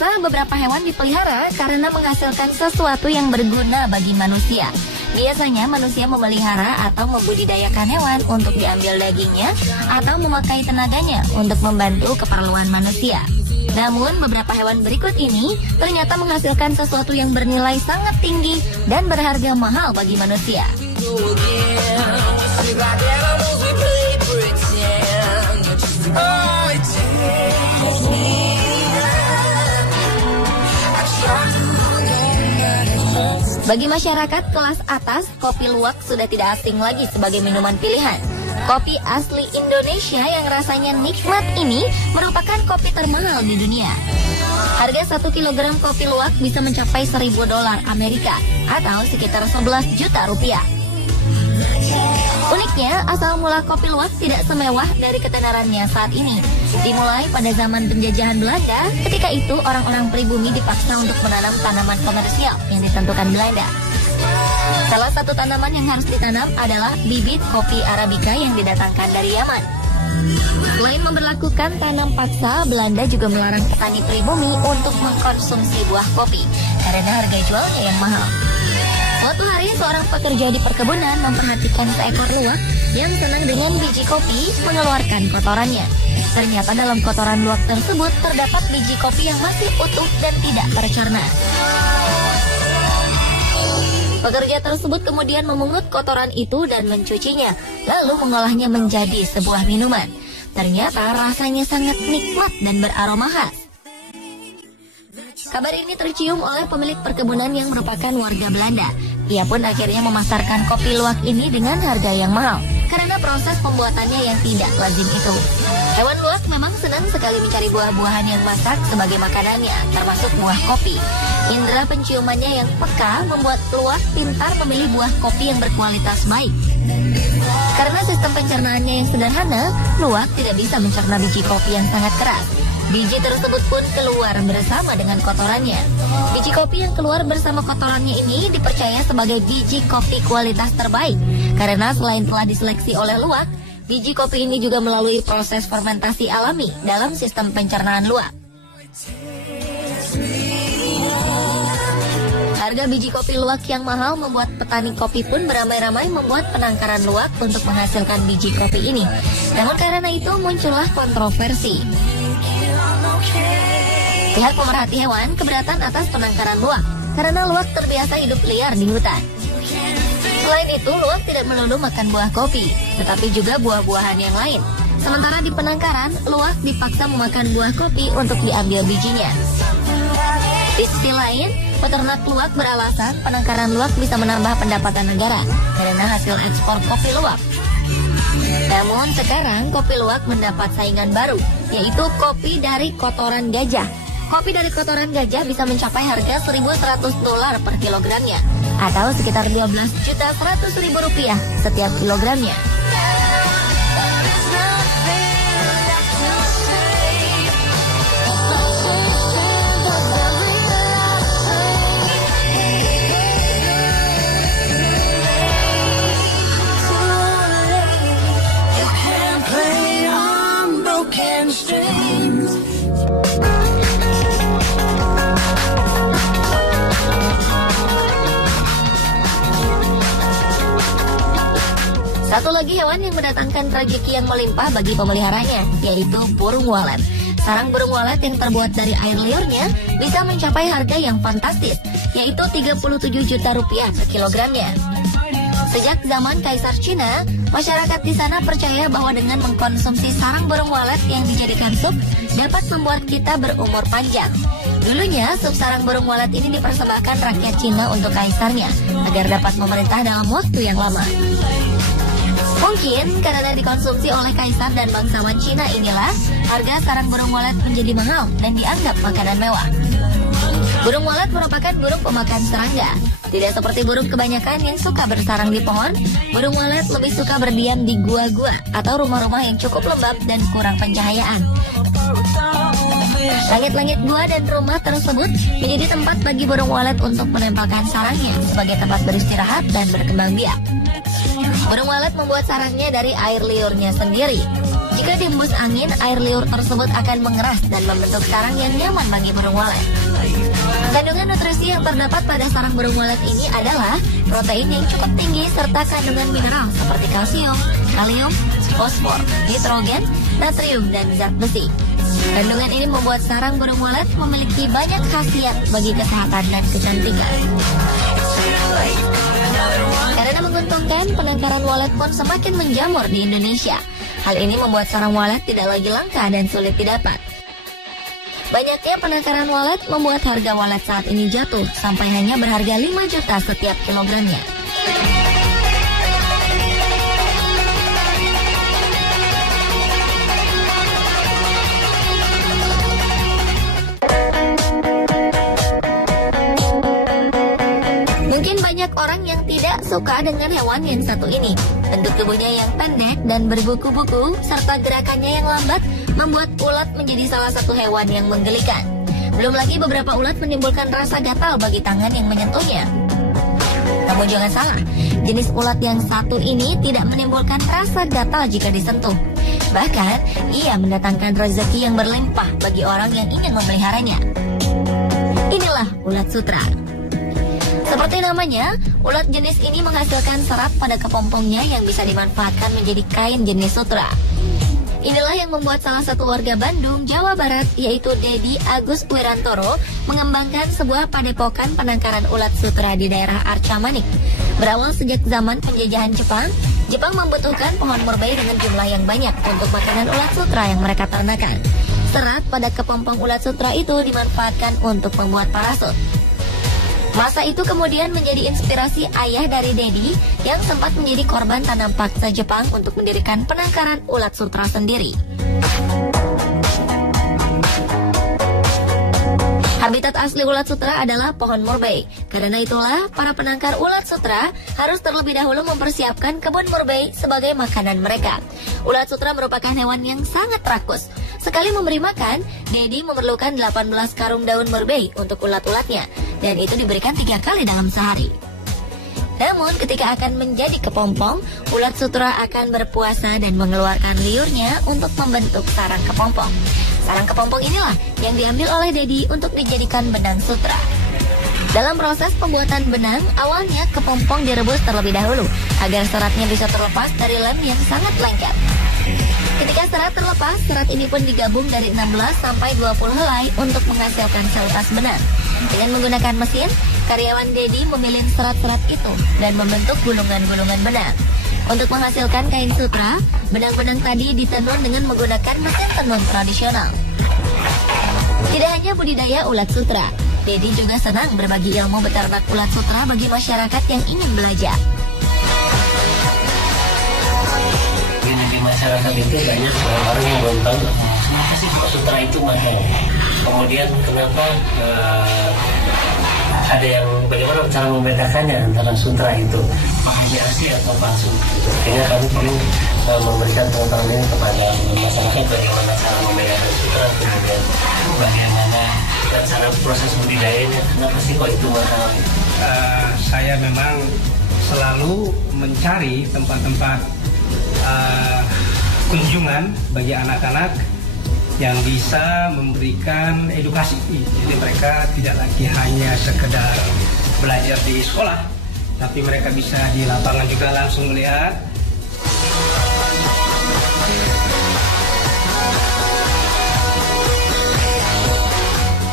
Pemirsa, beberapa hewan dipelihara karena menghasilkan sesuatu yang berguna bagi manusia. Biasanya manusia memelihara atau membudidayakan hewan untuk diambil dagingnya atau memakai tenaganya untuk membantu keperluan manusia. Namun beberapa hewan berikut ini ternyata menghasilkan sesuatu yang bernilai sangat tinggi dan berharga mahal bagi manusia. Bagi masyarakat kelas atas, kopi luwak sudah tidak asing lagi sebagai minuman pilihan. Kopi asli Indonesia yang rasanya nikmat ini merupakan kopi termahal di dunia. Harga 1 kg kopi luwak bisa mencapai $1.000 Amerika atau sekitar 11 juta rupiah. Uniknya, asal mula kopi luwak tidak semewah dari ketenarannya saat ini. Dimulai pada zaman penjajahan Belanda, ketika itu orang-orang pribumi dipaksa untuk menanam tanaman komersial yang ditentukan Belanda. Salah satu tanaman yang harus ditanam adalah bibit kopi Arabica yang didatangkan dari Yaman. Selain memberlakukan tanam paksa, Belanda juga melarang petani pribumi untuk mengkonsumsi buah kopi karena harga jualnya yang mahal. Suatu hari seorang pekerja di perkebunan memperhatikan seekor luwak yang senang dengan biji kopi mengeluarkan kotorannya. Ternyata dalam kotoran luwak tersebut terdapat biji kopi yang masih utuh dan tidak tercerna. Pekerja tersebut kemudian memungut kotoran itu dan mencucinya, lalu mengolahnya menjadi sebuah minuman. Ternyata rasanya sangat nikmat dan beraroma khas. Kabar ini tercium oleh pemilik perkebunan yang merupakan warga Belanda. Ia pun akhirnya memasarkan kopi luwak ini dengan harga yang mahal karena proses pembuatannya yang tidak lazim itu. Hewan luwak memang senang sekali mencari buah-buahan yang masak sebagai makanannya, termasuk buah kopi. Indera penciumannya yang peka membuat luwak pintar memilih buah kopi yang berkualitas baik. Karena sistem pencernaannya yang sederhana, luwak tidak bisa mencerna biji kopi yang sangat keras. Biji tersebut pun keluar bersama dengan kotorannya. Biji kopi yang keluar bersama kotorannya ini dipercaya sebagai biji kopi kualitas terbaik. Karena selain telah diseleksi oleh luwak, biji kopi ini juga melalui proses fermentasi alami dalam sistem pencernaan luwak. Harga biji kopi luwak yang mahal membuat petani kopi pun beramai-ramai membuat penangkaran luwak untuk menghasilkan biji kopi ini. Namun karena itu muncullah kontroversi. Pihak pemerhati hewan keberatan atas penangkaran luwak karena luwak terbiasa hidup liar di hutan. Selain itu, luwak tidak melulu makan buah kopi, tetapi juga buah-buahan yang lain. Sementara di penangkaran, luwak dipaksa memakan buah kopi untuk diambil bijinya. Di sisi lain, peternak luwak beralasan penangkaran luwak bisa menambah pendapatan negara karena hasil ekspor kopi luwak. Namun sekarang kopi luwak mendapat saingan baru, yaitu kopi dari kotoran gajah. Kopi dari kotoran gajah bisa mencapai harga $1.100 per kilogramnya, atau sekitar 12.100.000 rupiah setiap kilogramnya. Satu lagi hewan yang mendatangkan rezeki yang melimpah bagi pemeliharanya, yaitu burung walet. Sarang burung walet yang terbuat dari air liurnya bisa mencapai harga yang fantastis, yaitu 37 juta rupiah per kilogramnya. Sejak zaman Kaisar Cina, masyarakat di sana percaya bahwa dengan mengkonsumsi sarang burung walet yang dijadikan sup dapat membuat kita berumur panjang. Dulunya, sup sarang burung walet ini dipersembahkan rakyat Cina untuk kaisarnya agar dapat memerintah dalam waktu yang lama. Mungkin karena dikonsumsi oleh kaisar dan bangsawan Cina inilah harga sarang burung walet menjadi mahal dan dianggap makanan mewah. Burung walet merupakan burung pemakan serangga. Tidak seperti burung kebanyakan yang suka bersarang di pohon, burung walet lebih suka berdiam di gua-gua atau rumah-rumah yang cukup lembab dan kurang pencahayaan. Langit-langit gua dan rumah tersebut menjadi tempat bagi burung walet untuk menempelkan sarangnya sebagai tempat beristirahat dan berkembang biak. Burung walet membuat sarangnya dari air liurnya sendiri. Jika dihembus angin, air liur tersebut akan mengeras dan membentuk sarang yang nyaman bagi burung walet. Kandungan nutrisi yang terdapat pada sarang burung walet ini adalah protein yang cukup tinggi serta kandungan mineral seperti kalsium, kalium, fosfor, nitrogen, natrium, dan zat besi. Kandungan ini membuat sarang burung walet memiliki banyak khasiat bagi kesehatan dan kecantikan. Karena menguntungkan, penangkaran walet pun semakin menjamur di Indonesia. Hal ini membuat sarang walet tidak lagi langka dan sulit didapat. Banyaknya penangkaran walet membuat harga walet saat ini jatuh sampai hanya berharga 5 juta setiap kilogramnya. Mungkin banyak orang yang tidak suka dengan hewan yang satu ini. Bentuk tubuhnya yang pendek dan berbuku-buku serta gerakannya yang lambat membuat ulat menjadi salah satu hewan yang menggelikan. Belum lagi beberapa ulat menimbulkan rasa gatal bagi tangan yang menyentuhnya. Namun jangan salah, jenis ulat yang satu ini tidak menimbulkan rasa gatal jika disentuh. Bahkan, ia mendatangkan rezeki yang berlimpah bagi orang yang ingin memeliharanya. Inilah ulat sutra. Seperti namanya, ulat jenis ini menghasilkan serat pada kepompongnya yang bisa dimanfaatkan menjadi kain jenis sutra. Inilah yang membuat salah satu warga Bandung, Jawa Barat, yaitu Dedi Agus Wirantoro, mengembangkan sebuah padepokan penangkaran ulat sutra di daerah Arca Manik. Berawal sejak zaman penjajahan Jepang, Jepang membutuhkan pohon murbei dengan jumlah yang banyak untuk makanan ulat sutra yang mereka ternakan. Serat pada kepompong ulat sutra itu dimanfaatkan untuk membuat parasut. Masa itu kemudian menjadi inspirasi ayah dari Dedi yang sempat menjadi korban tanam paksa Jepang untuk mendirikan penangkaran ulat sutra sendiri. Habitat asli ulat sutra adalah pohon murbei. Karena itulah, para penangkar ulat sutra harus terlebih dahulu mempersiapkan kebun murbei sebagai makanan mereka. Ulat sutra merupakan hewan yang sangat rakus. Sekali memberi makan, Dedi memerlukan 18 karung daun murbei untuk ulat-ulatnya, dan itu diberikan 3 kali dalam sehari. Namun ketika akan menjadi kepompong, ulat sutra akan berpuasa dan mengeluarkan liurnya untuk membentuk sarang kepompong. Sarang kepompong inilah yang diambil oleh Dedi untuk dijadikan benang sutra. Dalam proses pembuatan benang, awalnya kepompong direbus terlebih dahulu agar seratnya bisa terlepas dari lem yang sangat lengket. Ketika serat terlepas, serat ini pun digabung dari 16 sampai 20 helai untuk menghasilkan seutas benang. Dengan menggunakan mesin, karyawan Dedi memilih serat-serat itu dan membentuk gulungan-gulungan benang. Untuk menghasilkan kain sutra, benang-benang tadi ditenun dengan menggunakan mesin tenun tradisional. Tidak hanya budidaya ulat sutra, Dedi juga senang berbagi ilmu beternak ulat sutra bagi masyarakat yang ingin belajar. Di masyarakat itu banyak orang yang belum tahu kenapa sih sutra itu mahal. Kemudian kenapa ada yang bagaimana cara membedakannya antara sutra itu bahannya asli atau palsu. Sehingga kami perlu memberikan pengetahuan ini kepada masyarakat bagaimana cara membedakan sutra, kemudian bagaimana dan cara proses budidayanya. Kenapa sih kok itu mahal? Saya memang selalu mencari tempat-tempat kunjungan bagi anak-anak yang bisa memberikan edukasi. Jadi mereka tidak lagi hanya sekedar belajar di sekolah, tapi mereka bisa di lapangan juga langsung melihat.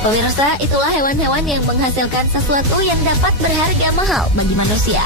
Pemirsa, itulah hewan-hewan yang menghasilkan sesuatu yang dapat berharga mahal bagi manusia.